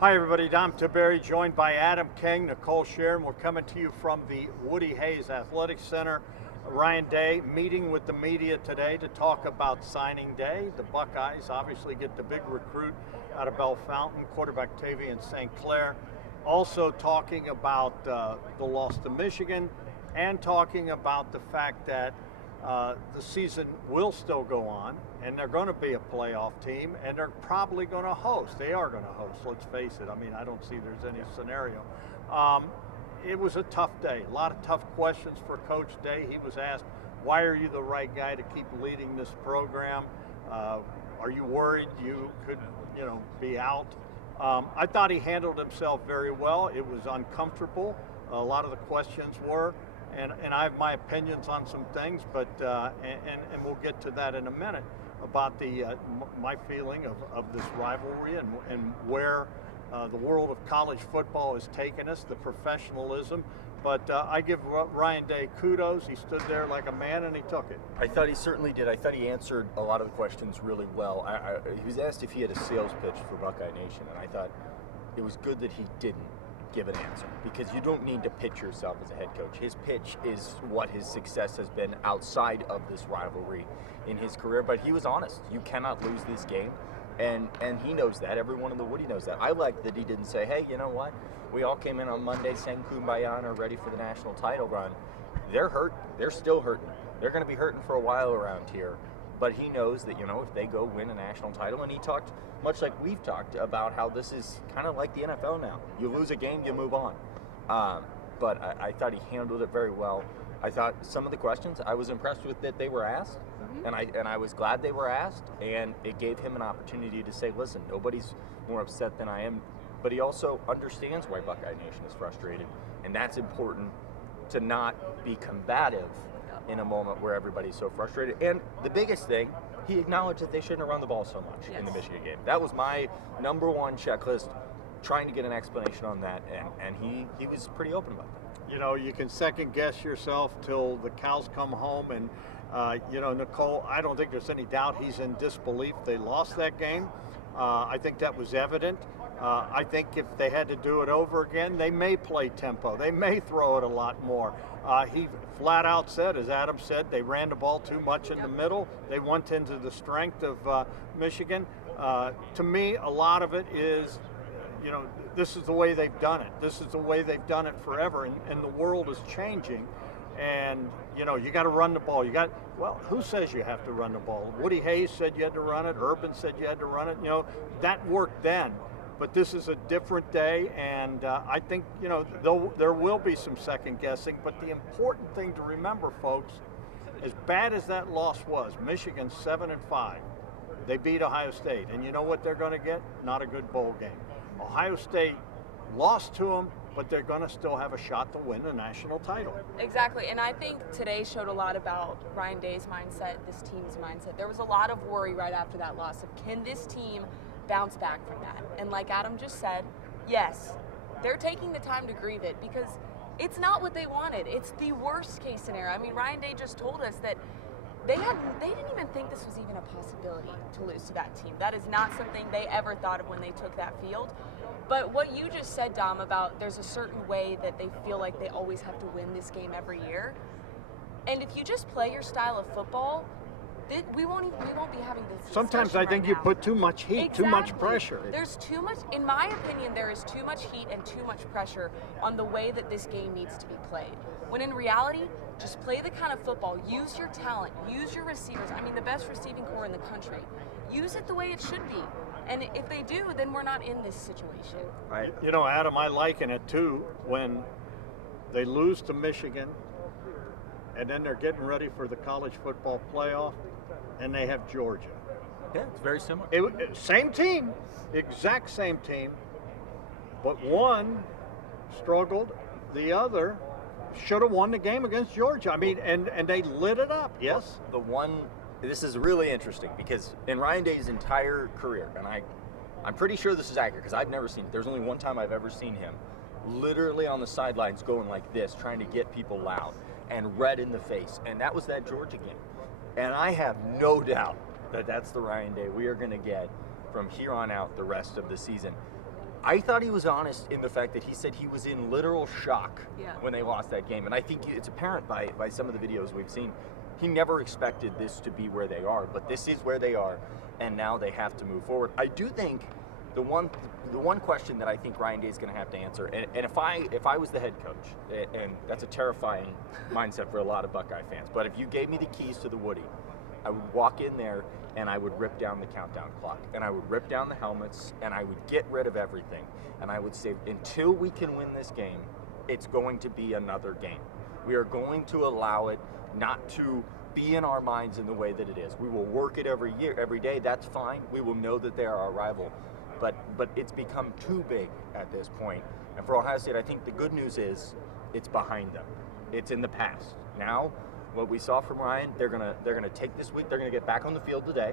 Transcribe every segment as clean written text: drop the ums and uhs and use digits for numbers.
Hi everybody, Dom Tiberi joined by Adam King, Nicole Shearin. We're coming to you from the Woody Hayes Athletic Center. Ryan Day meeting with the media today to talk about signing day. The Buckeyes obviously get the big recruit out of Bellefontaine, quarterback Tavian St. Clair. Also talking about the loss to Michigan and talking about the fact that the season will still go on and they're going to be a playoff team and they're probably going to host. They are going to host, let's face it. I mean, I don't see there's any scenario. It was a tough day. A lot of tough questions for Coach Day. He was asked, why are you the right guy to keep leading this program? Are you worried you could, be out? I thought he handled himself very well. It was uncomfortable. A lot of the questions were, and I have my opinions on some things, but and we'll get to that in a minute about my feeling of this rivalry and where the world of college football has taken us, the professionalism. But I give Ryan Day kudos. He stood there like a man and he took it. I thought he certainly did. I thought he answered a lot of the questions really well. He was asked if he had a sales pitch for Buckeye Nation, and I thought it was good that he didn't give an answer, because you don't need to pitch yourself as a head coach. His pitch is what his success has been outside of this rivalry in his career, but he was honest. You cannot lose this game, and he knows that. Everyone in the Woody knows that. I like that he didn't say, hey, you know what? We all came in on Monday saying kumbaya and are ready for the national title run. They're hurt. They're still hurting. They're going to be hurting for a while around here. But he knows that, if they go win a national title, and he talked, much like we've talked, about how this is kind of like the NFL now. You lose a game, you move on. But I thought he handled it very well. I thought some of the questions I was impressed with that they were asked, and I was glad they were asked, and it gave him an opportunity to say, listen, nobody's more upset than I am. But he also understands why Buckeye Nation is frustrated, and that's important, to not be combative in a moment where everybody's so frustrated. And the biggest thing, he acknowledged that they shouldn't have run the ball so much in the Michigan game. That was my number one checklist, trying to get an explanation on that, and he was pretty open about that. You can second guess yourself till the cows come home, and Nicole, I don't think there's any doubt he's in disbelief they lost that game. I think that was evident. I think if they had to do it over again, they may play tempo. They may throw it a lot more. He flat out said, as Adam said, they ran the ball too much in the middle. They went into the strength of Michigan. To me, a lot of it is, this is the way they've done it. This is the way they've done it forever, and the world is changing. And, you got to run the ball. Who says you have to run the ball? Woody Hayes said you had to run it. Urban said you had to run it. That worked then. But this is a different day, and I think, there will be some second guessing. But the important thing to remember, folks, as bad as that loss was, Michigan's 7-5. They beat Ohio State, and you know what they're going to get? Not a good bowl game. Ohio State lost to them, but they're going to still have a shot to win the national title. Exactly, and I think today showed a lot about Ryan Day's mindset, this team's mindset. There was a lot of worry right after that loss of, can this team bounce back from that? And like Adam just said, yes, they're taking the time to grieve it, because it's not what they wanted. It's the worst case scenario. I mean, Ryan Day just told us that they didn't even think this was even a possibility to lose to that team. That is not something they ever thought of when they took that field. But what you just said, Dom, about there's a certain way that they feel like they always have to win this game every year. And if you just play your style of football, we won't be having this. Sometimes I think you put too much heat, too much pressure. There's too much, in my opinion, there is too much heat and too much pressure on the way that this game needs to be played. When in reality, just play the kind of football, use your talent, use your receivers. I mean, the best receiving core in the country. Use it the way it should be. And if they do, then we're not in this situation. Right. Adam, I liken it too when they lose to Michigan and then they're getting ready for the college football playoff and they have Georgia. Yeah, it's very similar. Same team, exact same team, but one struggled, the other should have won the game against Georgia. I mean, and they lit it up, yes? This is really interesting, because in Ryan Day's entire career, and I'm pretty sure this is accurate because I've never seen it. There's only one time I've ever seen him literally on the sidelines going like this, trying to get people loud and red in the face, and that was that Georgia game. And I have no doubt that that's the Ryan Day we are going to get from here on out the rest of the season. I thought he was honest in the fact that he said he was in literal shock when they lost that game. And I think it's apparent by some of the videos we've seen. He never expected this to be where they are, but this is where they are, and now they have to move forward. I do think the one question that I think Ryan Day is going to have to answer, and if I was the head coach, and that's a terrifying mindset for a lot of Buckeye fans, but if you gave me the keys to the Woody, I would walk in there and I would rip down the countdown clock, and I would rip down the helmets, and I would get rid of everything, and I would say, until we can win this game, it's going to be another game. We are going to allow it not to be in our minds in the way that it is. We will work it every year, every day. That's fine. We will know that they are our rival, but it's become too big at this point. And for Ohio State, I think the good news is it's behind them. It's in the past. Now, what we saw from Ryan, they're gonna take this week. They're gonna get back on the field today.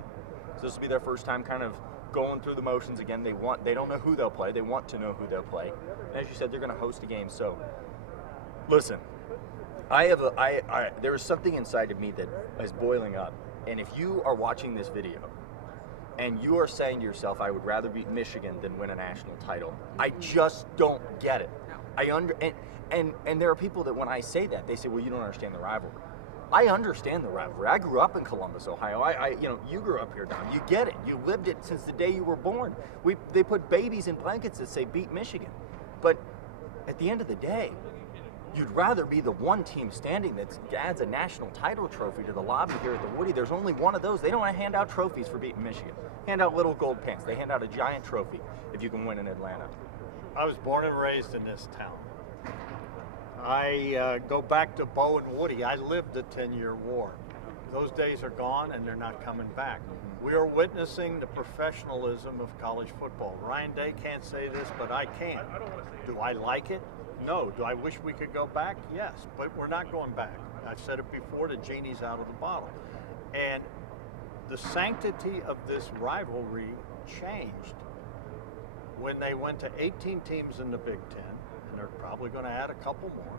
So this will be their first time kind of going through the motions again. They don't know who they'll play. They want to know who they'll play. And as you said, they're gonna host a game. So listen. There is something inside of me that is boiling up, and if you are watching this video and you are saying to yourself, I would rather beat Michigan than win a national title, I just don't get it. And there are people that when I say that, they say, well, you don't understand the rivalry. I understand the rivalry. I grew up in Columbus, Ohio. You grew up here, Dom. You get it. You lived it since the day you were born. They put babies in blankets that say beat Michigan. But at the end of the day, you'd rather be the one team standing that adds a national title trophy to the lobby here at the Woody. There's only one of those. They don't hand out trophies for beating Michigan. Hand out little gold pants. They hand out a giant trophy if you can win in Atlanta. I was born and raised in this town. I go back to Bo and Woody. I lived the 10-year war. Those days are gone, and they're not coming back. We are witnessing the professionalism of college football. Ryan Day can't say this, but I can. Do I like it? No. Do I wish we could go back? Yes, but we're not going back. I've said it before, the genie's out of the bottle. And the sanctity of this rivalry changed when they went to 18 teams in the Big Ten, and they're probably going to add a couple more.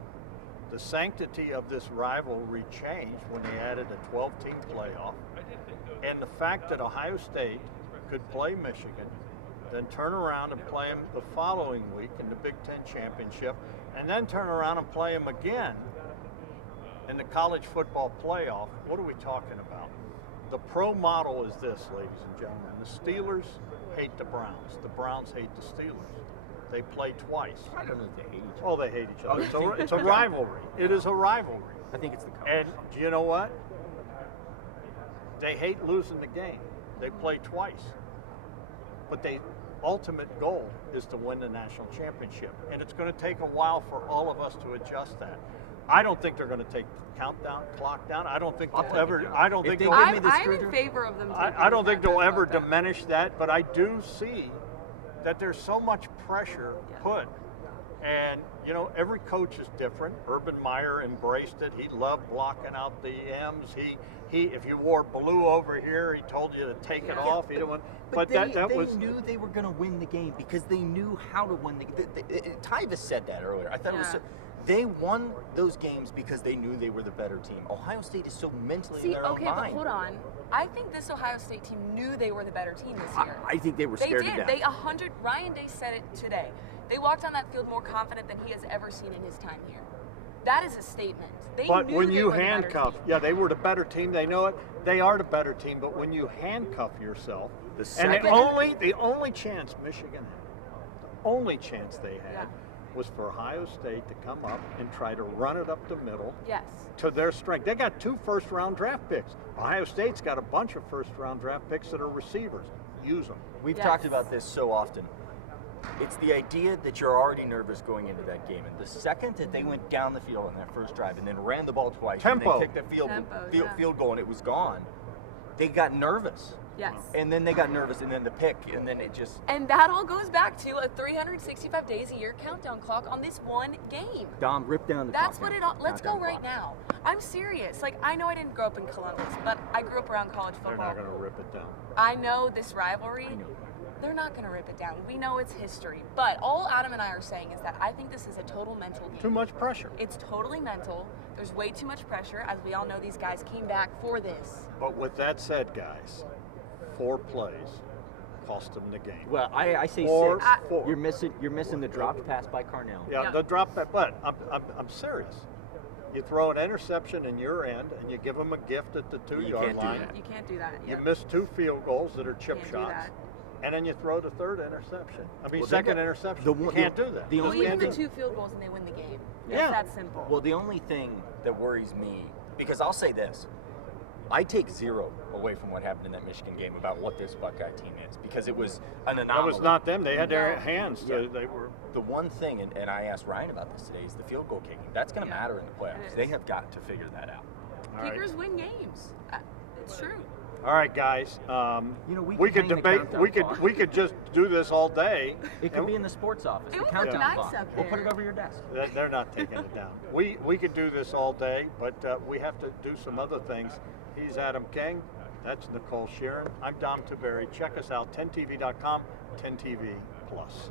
The sanctity of this rivalry changed when they added a 12-team playoff. And the fact that Ohio State could play Michigan, then turn around and play them the following week in the Big Ten Championship, and then turn around and play them again in the college football playoff. What are we talking about? The pro model is this, ladies and gentlemen. The Steelers hate the Browns. The Browns hate the Steelers. They play twice. I don't know if they hate each other. Oh, they hate each other. It's a rivalry. It is a rivalry. I think it's the coach. And do you know what? They hate losing the game. They play twice. But the ultimate goal is to win the national championship. And it's going to take a while for all of us to adjust that. I don't think they're going to take the clock down. I don't think they'll ever. I don't think they'll. I'm in favor of them. I don't think they'll ever diminish that. But I do see that there's so much pressure put. And, you know, every coach is different. Urban Meyer embraced it. He loved blocking out the M's. He if you wore blue over here, he told you to take it off. He didn't want, but they knew they were going to win the game because they knew how to win the game. Tyvis said that earlier. I thought it was so, they won those games because they knew they were the better team. Ohio State is so mentally in their own mind. But hold on. I think this Ohio State team knew they were the better team this year. I think they were scared to death. They did. Ryan Day said it today. They walked on that field more confident than he has ever seen in his time here. That is a statement. But when you handcuff, they were the better team. They know it. They are the better team. But when you handcuff yourself, and the only chance Michigan had, the only chance they had was for Ohio State to come up and try to run it up the middle to their strength. They got 2 first-round draft picks. Ohio State's got a bunch of first-round draft picks that are receivers. Use them. We've talked about this so often. It's the idea that you're already nervous going into that game. And the second that they went down the field on that first drive and then ran the ball twice and then kicked the field goal and it was gone, they got nervous. Yes. And then they got nervous and then the pick and then it just... And that all goes back to a 365 days a year countdown clock on this one game. Dom, rip down the clock. That's what it all... Let's go right now. I'm serious. Like, I know I didn't grow up in Columbus, but I grew up around college football. They're not going to rip it down. I know this rivalry. They're not going to rip it down. We know it's history. But all Adam and I are saying is that I think this is a total mental game. Too much pressure. It's totally mental. There's way too much pressure. As we all know, these guys came back for this. But with that said, guys, 4 plays, cost them the game. Well, I say Or 6. four. You're missing the dropped pass by Carnell. Yeah, the drop that, but I'm serious. You throw an interception in your end, and you give them a gift at the 2-yard can't do line. that. You can't do that. You Yeah. miss 2 field goals that are chip Can't do shots, that. and then you throw the 3rd interception. I mean, Well, second the- interception. the You one- can't the- do that. the You Well, just only even can't the do 2 field goals and they win the game. Yeah. It's that simple. Well, the only thing that worries me, because I'll say this, I take 0 away from what happened in that Michigan game about what this Buckeye team is, because it was an That anomaly. was not them. They had their No. hands. Yeah. They were. The one thing, and I asked Ryan about this today, is the field goal kicking. That's going to Yeah, matter in the it playoffs. is. They have got to figure that out. All right. Kickers win games. It's true. All right, guys. we could could hang the debate. countdown We could clock. just do this all day. it could And be in the sports office. It The would countdown look nice clock. up We'll put it there. over your desk. They're not taking it down. We could do this all day, but we have to do some other things. He's Adam King. That's Nicole Shearin. I'm Dom Tiberi. Check us out, 10tv.com, 10TV Plus.